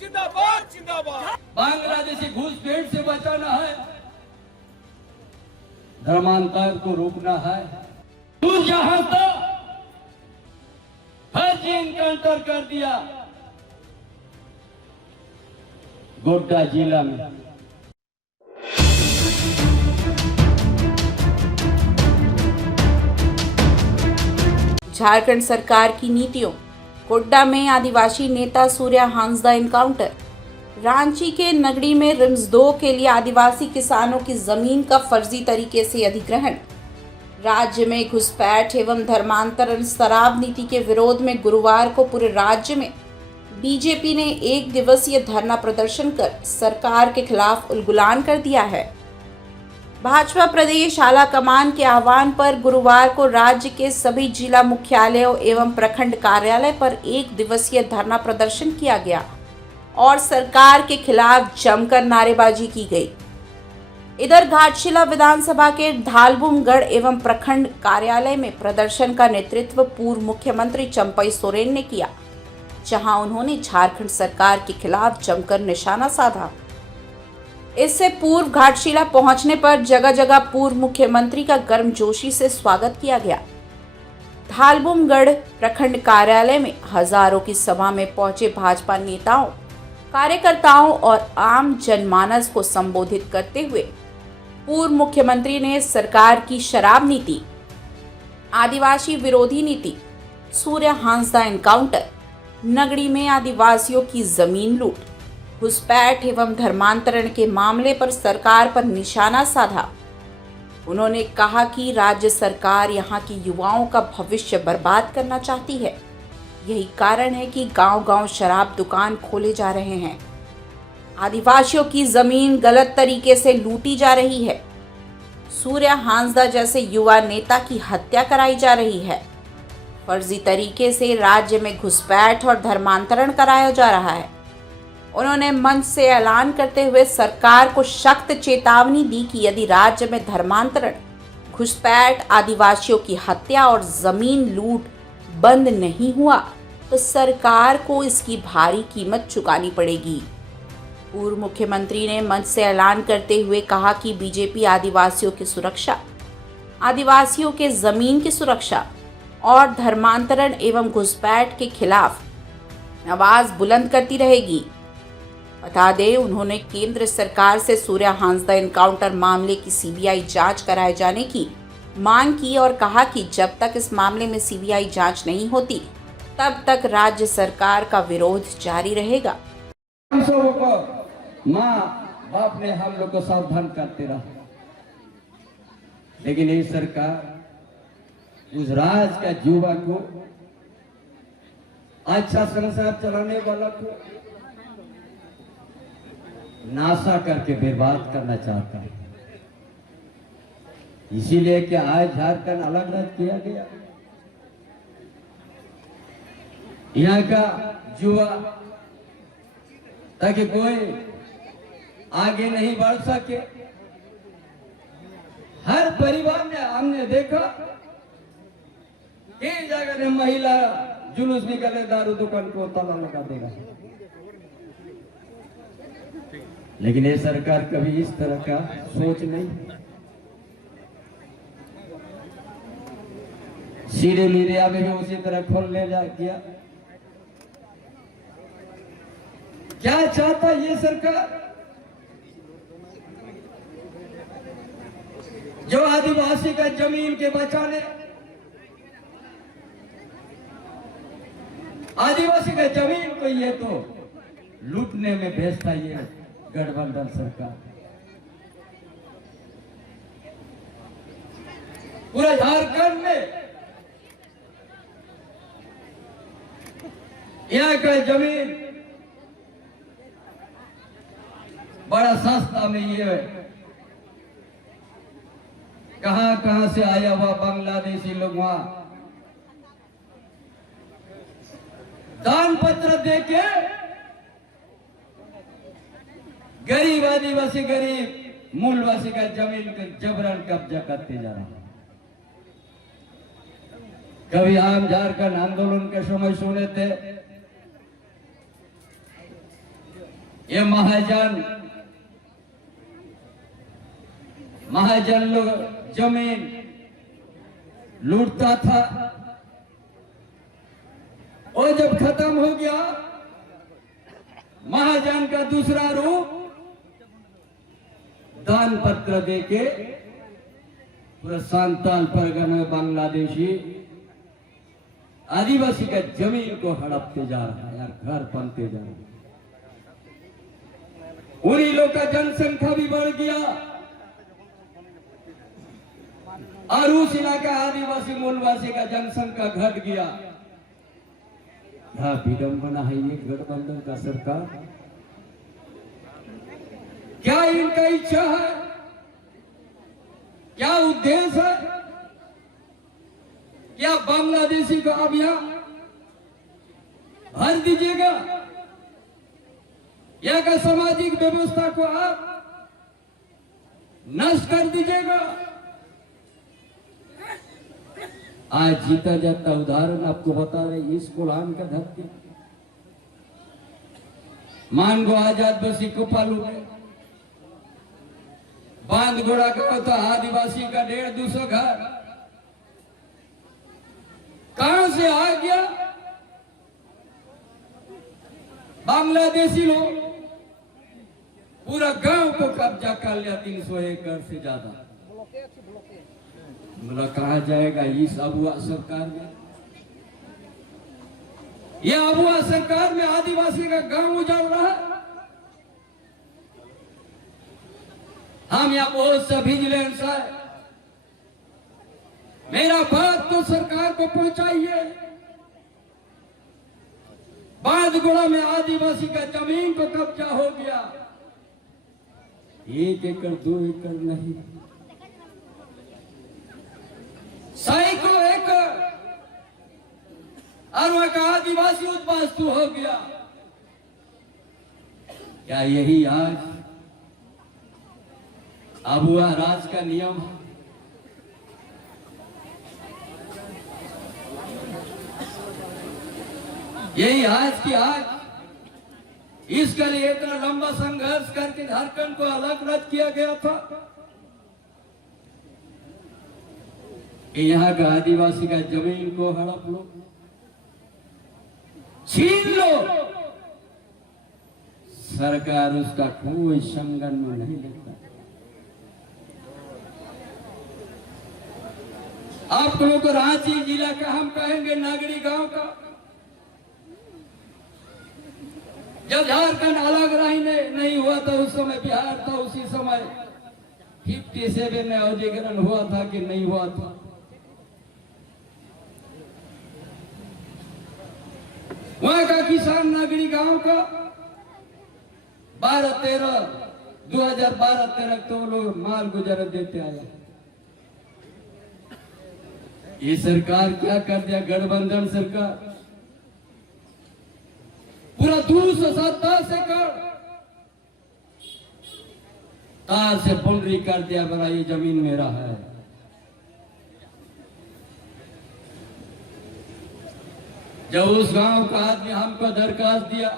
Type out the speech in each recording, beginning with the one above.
जिंदाबाद जिंदाबाद। बांग्लादेशी घुसपैठ से बचाना है, धर्मांतर को रोकना है। तू जहां था फर्जी एनकाउंटर कर दिया गोड्डा जिला में। झारखंड सरकार की नीतियों, गोड्डा में आदिवासी नेता सूर्या हांसदा एनकाउंटर। रांची के नगड़ी में रिम्स 2 के लिए आदिवासी किसानों की जमीन का फर्जी तरीके से अधिग्रहण। राज्य में घुसपैठ एवं धर्मांतरण शराब नीति के विरोध में गुरुवार को पूरे राज्य में बीजेपी ने 1 दिवसीय धरना प्रदर्शन कर सरकार के खिलाफ उलगुलान कर दिया है। भाजपा प्रदेश आला कमान के आह्वान पर गुरुवार को राज्य के सभी जिला मुख्यालयों एवं प्रखंड कार्यालय पर 1 दिवसीय धरना प्रदर्शन किया गया और सरकार के खिलाफ जमकर नारेबाजी की गई। इधर घाटशिला विधानसभा के धालबुमगढ़ एवं प्रखंड कार्यालय में प्रदर्शन का नेतृत्व पूर्व मुख्यमंत्री चंपई सोरेन ने किया, जहां उन्होंने झारखंड सरकार के खिलाफ जमकर निशाना साधा। इससे पूर्व घाटशिला पहुंचने पर जगह जगह पूर्व मुख्यमंत्री का गर्मजोशी से स्वागत किया गया। धालबुमगढ़ प्रखंड कार्यालय में हजारों की सभा में पहुंचे भाजपा नेताओं, कार्यकर्ताओं और आम जनमानस को संबोधित करते हुए पूर्व मुख्यमंत्री ने सरकार की शराब नीति, आदिवासी विरोधी नीति, सूर्या हांसदा एनकाउंटर, नगड़ी में आदिवासियों की जमीन लूट, घुसपैठ एवं धर्मांतरण के मामले पर सरकार पर निशाना साधा। उन्होंने कहा कि राज्य सरकार यहां के युवाओं का भविष्य बर्बाद करना चाहती है। यही कारण है कि गांव-गांव शराब दुकान खोले जा रहे हैं। आदिवासियों की जमीन गलत तरीके से लूटी जा रही है। सूर्या हांसदा जैसे युवा नेता की हत्या कराई जा रही है। फर्जी तरीके से राज्य में घुसपैठ और धर्मांतरण कराया जा रहा है। उन्होंने मंच से ऐलान करते हुए सरकार को सख्त चेतावनी दी कि यदि राज्य में धर्मांतरण, घुसपैठ, आदिवासियों की हत्या और जमीन लूट बंद नहीं हुआ तो सरकार को इसकी भारी कीमत चुकानी पड़ेगी। पूर्व मुख्यमंत्री ने मंच से ऐलान करते हुए कहा कि बीजेपी आदिवासियों की सुरक्षा, आदिवासियों के जमीन की सुरक्षा और धर्मांतरण एवं घुसपैठ के खिलाफ आवाज बुलंद करती रहेगी। बता दें, उन्होंने केंद्र सरकार से सूर्या हांसदा एनकाउंटर मामले की सीबीआई जांच कराए जाने की मांग की और कहा कि जब तक इस मामले में सीबीआई जांच नहीं होती तब तक राज्य सरकार का विरोध जारी रहेगा। माँ बाप ने हम लोग को सावधान करते रहा, लेकिन ये सरकार उस राज का युवा को, अच्छा संसार चलाने वाला को नाशा करके बर्बाद करना चाहता है। इसीलिए कि आज झारखंड अलग राज्य किया गया। यहाँ का युवा ताकि कोई आगे नहीं बढ़ सके। हर परिवार में हमने देखा कई जगह में महिला जुलूस निकले, दारू दुकान को ताला लगा देगा। लेकिन ये सरकार कभी इस तरह का सोच नहीं। सीधे मीडिया में भी उसी तरह खोल ले जा किया। क्या चाहता ये सरकार? जो आदिवासी का जमीन के बचाने, आदिवासी का जमीन को ये तो लूटने में भेजता ये गठबंधन सरकार। पूरे झारखंड में यहाँ का जमीन बड़ा सस्ता में ये कहां से आया हुआ बांग्लादेशी लोग वहां दान पत्र देके गरीब आदिवासी, गरीब मूलवासी का जमीन का जबरन कब्जा करते जा रहा है। कभी आम झारखंड आंदोलन के समय सुने थे ये महाजन लोग जमीन लूटता था, और जब खत्म हो गया महाजन का दूसरा रूप, दान पत्र देके पूरा संताल परगना में बांग्लादेशी आदिवासी का जमीन को हड़पते जा रहा है यार, घर बनते जा रहे हैं। उन्हीं लोग का जनसंख्या भी बढ़ गया और उस इलाका आदिवासी मूलवासी का जनसंख्या घट गया। यह विडंबना है ये गठबंधन का सरकार। क्या इनका इच्छा है, क्या उद्देश्य है? क्या बांग्लादेशी को अब यहां भर दीजिएगा? यहाँ का सामाजिक व्यवस्था को आप नष्ट कर दीजिएगा? आज जीता जाता उदाहरण आपको बता रहे, इस कोलान का धरती मानगो आजाद बसी कोपालू में बांध घोड़ा का था आदिवासी का 150-200 घर कहां से आ गया? बांग्लादेशी लोग पूरा गांव को कब्जा कर लिया, 300 एकड़ से ज्यादा। बोला कहा जाएगा इस अबुआ सरकार में? यह अबुआ सरकार में आदिवासी का गांव उजाड़ रहा है। हम यहाँ बहुत सा विजिलेंस है, मेरा बात तो सरकार को पहुंचाइए। बांधगुड़ा में आदिवासी का जमीन को कब्जा हो गया, 1 एकड़ 2 एकड़ नहीं, सैकड़ों एकड़, और वहां का आदिवासी उद्वास्तु हो गया। क्या यही आज अबुआ राज का नियम है? यही आज की आज इसके लिए इतना लंबा संघर्ष करके झारखंड को अलग रद्द किया गया था कि यहाँ का आदिवासी का जमीन को हड़प लो, छीन लो। सरकार उसका कोई संगन में नहीं लेता। आप लोगों को रांची जिला का हम कहेंगे नागरी गांव का, जब झारखंड अलग नहीं हुआ था उस समय बिहार था, उसी समय 57 में औजीकरण हुआ था कि नहीं हुआ था? वहां का किसान नागरी गांव का 2012-13 तो लोग माल गुजर देते आए। ये सरकार क्या कर दिया? गठबंधन सरकार पूरा 227 एकड़ तार से बाउंड्री कर दिया, बड़ा ये जमीन मेरा है। जब उस गांव का आदमी हमको दरखास्त दिया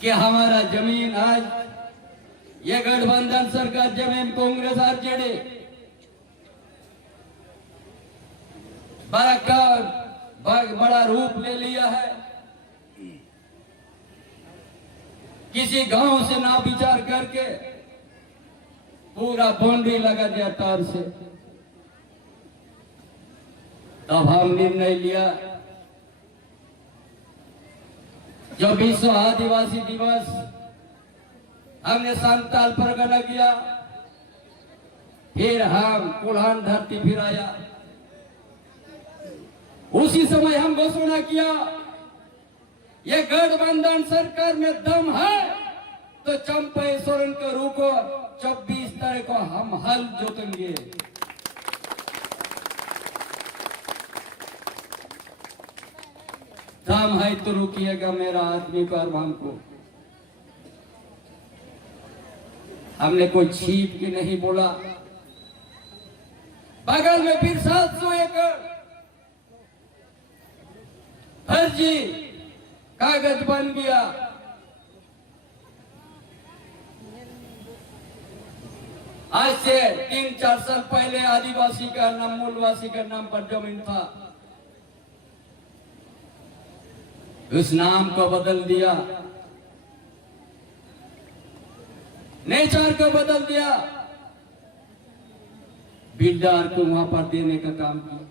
कि हमारा जमीन आज ये गठबंधन सरकार जमीन कांग्रेस आरजेडी बड़ा रूप ले लिया है, किसी गांव से ना विचार करके पूरा बाउंड्री लगा दिया तार से। तब हम निर्णय लिया, जो विश्व आदिवासी दिवस हमने संताल परगना किया, फिर हम कोल्हान धरती फिर आया। उसी समय हम घोषणा किया, ये गठबंधन सरकार में दम है तो चंपई सोरेन को रोको, 24 तारीख को हम हल जोतेंगे। दम है तो रुकिएगा मेरा आदमी पर हमको। हमने कोई छीप की नहीं बोला। बगल में फिर 700 एकड़ फर्जी कागज बन गया। आज से 3-4 साल पहले आदिवासी का नाम, मूलवासी का नाम पर जमीन था, उस नाम को बदल दिया, नेचर को बदल दिया, बिल्डर को वहां पर देने का काम किया।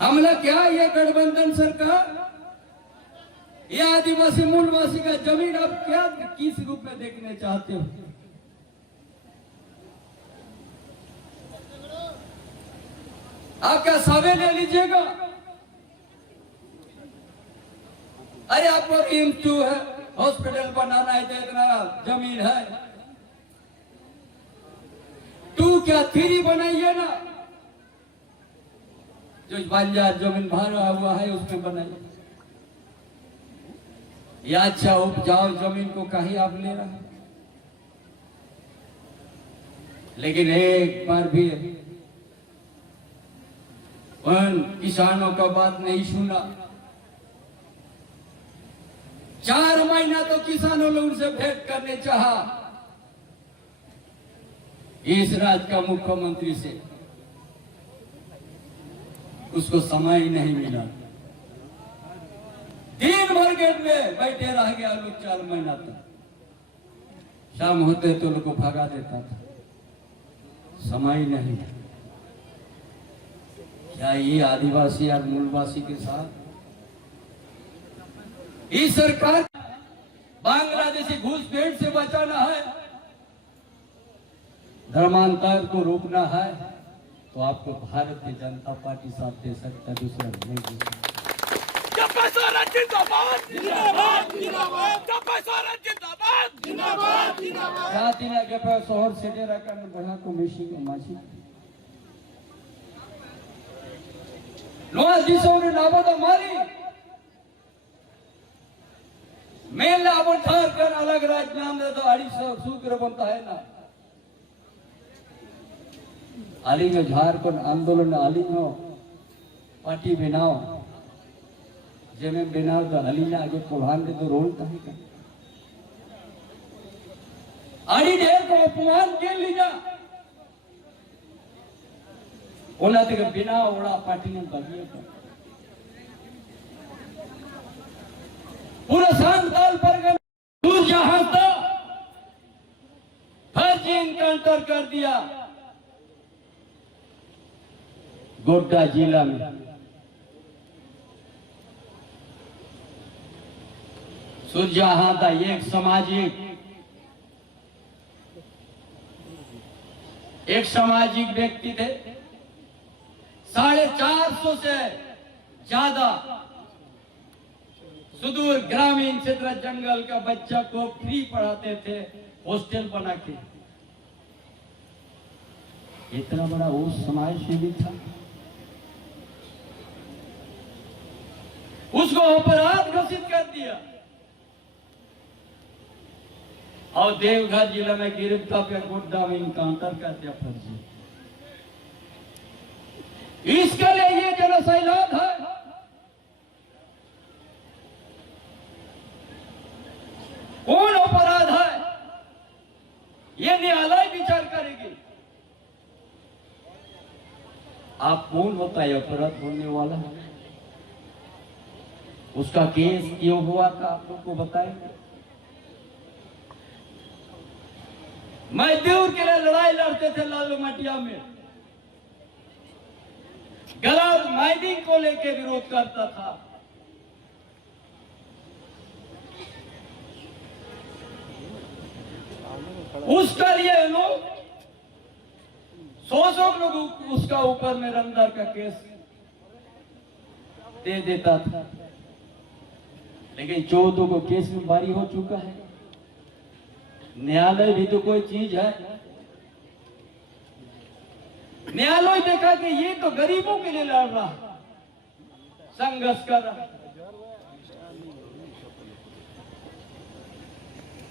हमला क्या ये गठबंधन सरकार, ये आदिवासी मूलवासी का जमीन आप क्या किस रूप में देखने चाहते हो? आप क्या सर्वे ले लीजिएगा? अरे आपको एम्स 2 है, हॉस्पिटल बनाना है तो इतना जमीन है, 2 क्या 3 बनाइए ना, जो बंजर जमीन भरा हुआ है उसमें बनाइए। या अच्छा उपजाऊ जमीन को कहीं आप ले रहे हैं, लेकिन एक बार भी उन किसानों का बात नहीं सुना। 4 महीना तो किसानों ने उनसे भेंट करने चाहा, इस राज्य का मुख्यमंत्री से, उसको समय ही नहीं मिला। दिन भर गेट में बैठे रह गया लोग 4 महीना तक, शाम होते तो लोग को भगा देता था, समय नहीं। क्या ये आदिवासी और मूलवासी के साथ इस सरकार बांग्लादेशी घुसपैठ से बचाना है, धर्मांतर को रोकना है, तो आपको भारतीय जनता पार्टी साथ दे सकता है, दूसरा नहीं दे सकता। Jatina kepa sohor sedera kan bana komisi masih. Loa disone nabod amari. मेल अब ठहर कर अलग राज्य नाम दे तो 250 सूत्र बनता है ना। अली में झारखंड आंदोलन अली में पार्टी बनाओ, जेमे बनाओ तो अली ने आगे प्रधान दे तो रोलता है क्या? अली ढेर को अपमान के लिया, ओला तक बिना ओला पार्टी ने बदलिए का पूरा सांताल पर दूर जहां था फर्जी इनकाउंटर कर दिया गोड्डा जिला में। जहां था एक सामाजिक व्यक्ति थे, 450 से ज्यादा सुदूर ग्रामीण क्षेत्र जंगल का बच्चा को फ्री पढ़ाते थे, हॉस्टल बना के। इतना बड़ा वो समाज सेवी था, उसको अपराध घोषित कर दिया और देवघर जिला में गिरफ्तार कर गोड्डा में इनकाउंटर कर दिया फर्जी। इसके लिए ये जेनोसाइड है। कौन अपराध है ये न्यायालय विचार करेगी। आप कौन होता है अपराध होने वाला, उसका केस क्यों हुआ था आप लोग को बताएंगे। मजदूर के लिए लड़ाई लड़ते थे लालू मटिया में, गलत माइनिंग को लेकर विरोध करता था। उसका लिए लोग 100 लोग उसका ऊपर में रंगदार का केस दे देता था, लेकिन 14 को केस में बारी हो चुका है। न्यायालय भी तो कोई चीज है। न्यायालय देखा कि ये तो गरीबों के लिए लड़ रहा, संघर्ष कर रहा,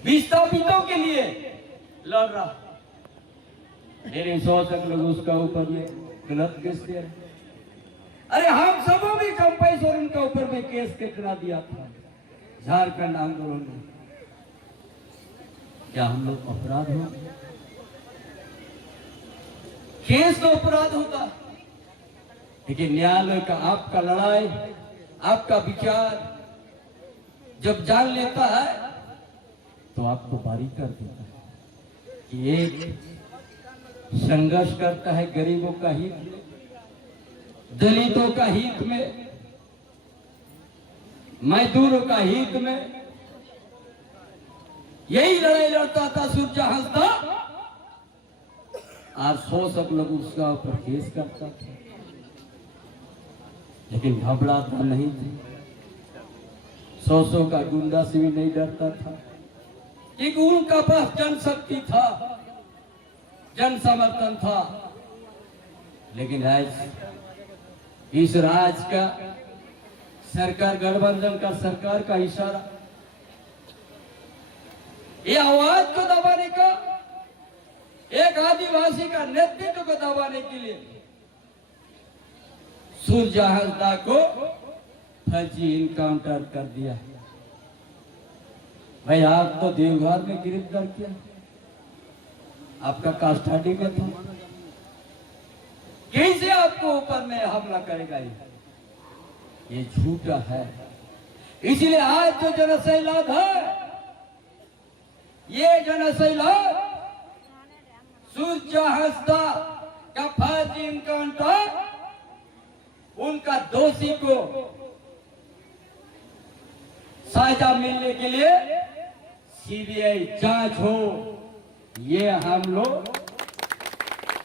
विस्थापितों के लिए लड़ रहा। मेरे 100 लोग उसका ऊपर में गलत केस दे रहे। अरे हम सबों भी चंपाई सोरेन का केस कितना दिया था झारखंड आंदोलन में। क्या हम लोग अपराध हो? केस तो अपराध होता, लेकिन न्यायालय का आपका लड़ाई, आपका विचार जब जान लेता है तो आपको बारी कर देता है कि एक संघर्ष करता है गरीबों का हित में, दलितों का हित में, मजदूरों का हित में। यही लड़ाई लड़ता था सूर्या हांसदा, और 100 सब लोग उसका ऊपर केस करता था, लेकिन घबराता नहीं थे। 100 का गुंडा से भी नहीं डरता था, क्योंकि उनका पास जनशक्ति था, जन समर्थन था। लेकिन आज इस राज का सरकार, गठबंधन का सरकार का इशारा, ये आवाज को दबाने का, एक आदिवासी का नेतृत्व को दबाने के लिए सूर्या हांसदा को फर्जी इनकाउंटर कर दिया। भाई आप तो देवघर में गिरफ्तार किया, आपका कस्टडी में था, कैसे आपको ऊपर में हमला करेगा? ये झूठा है। इसलिए आज जो जनसैलाब है, ये जनसैलाब सूर्या हांसदा का फर्जी इनकाउंटर, उनका दोषी को सजा मिलने के लिए सीबीआई जांच हो, ये हम लोग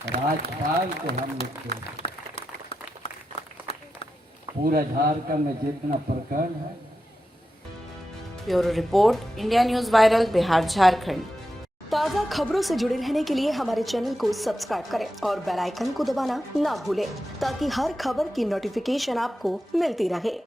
राज्यपाल को हम लोग के पूरा झारखंड में जितना प्रकरण है। Bureau report, India news viral, Bihar Jharkhand. ताज़ा खबरों से जुड़े रहने के लिए हमारे चैनल को सब्सक्राइब करें और बेल आइकन को दबाना ना भूलें, ताकि हर खबर की नोटिफिकेशन आपको मिलती रहे।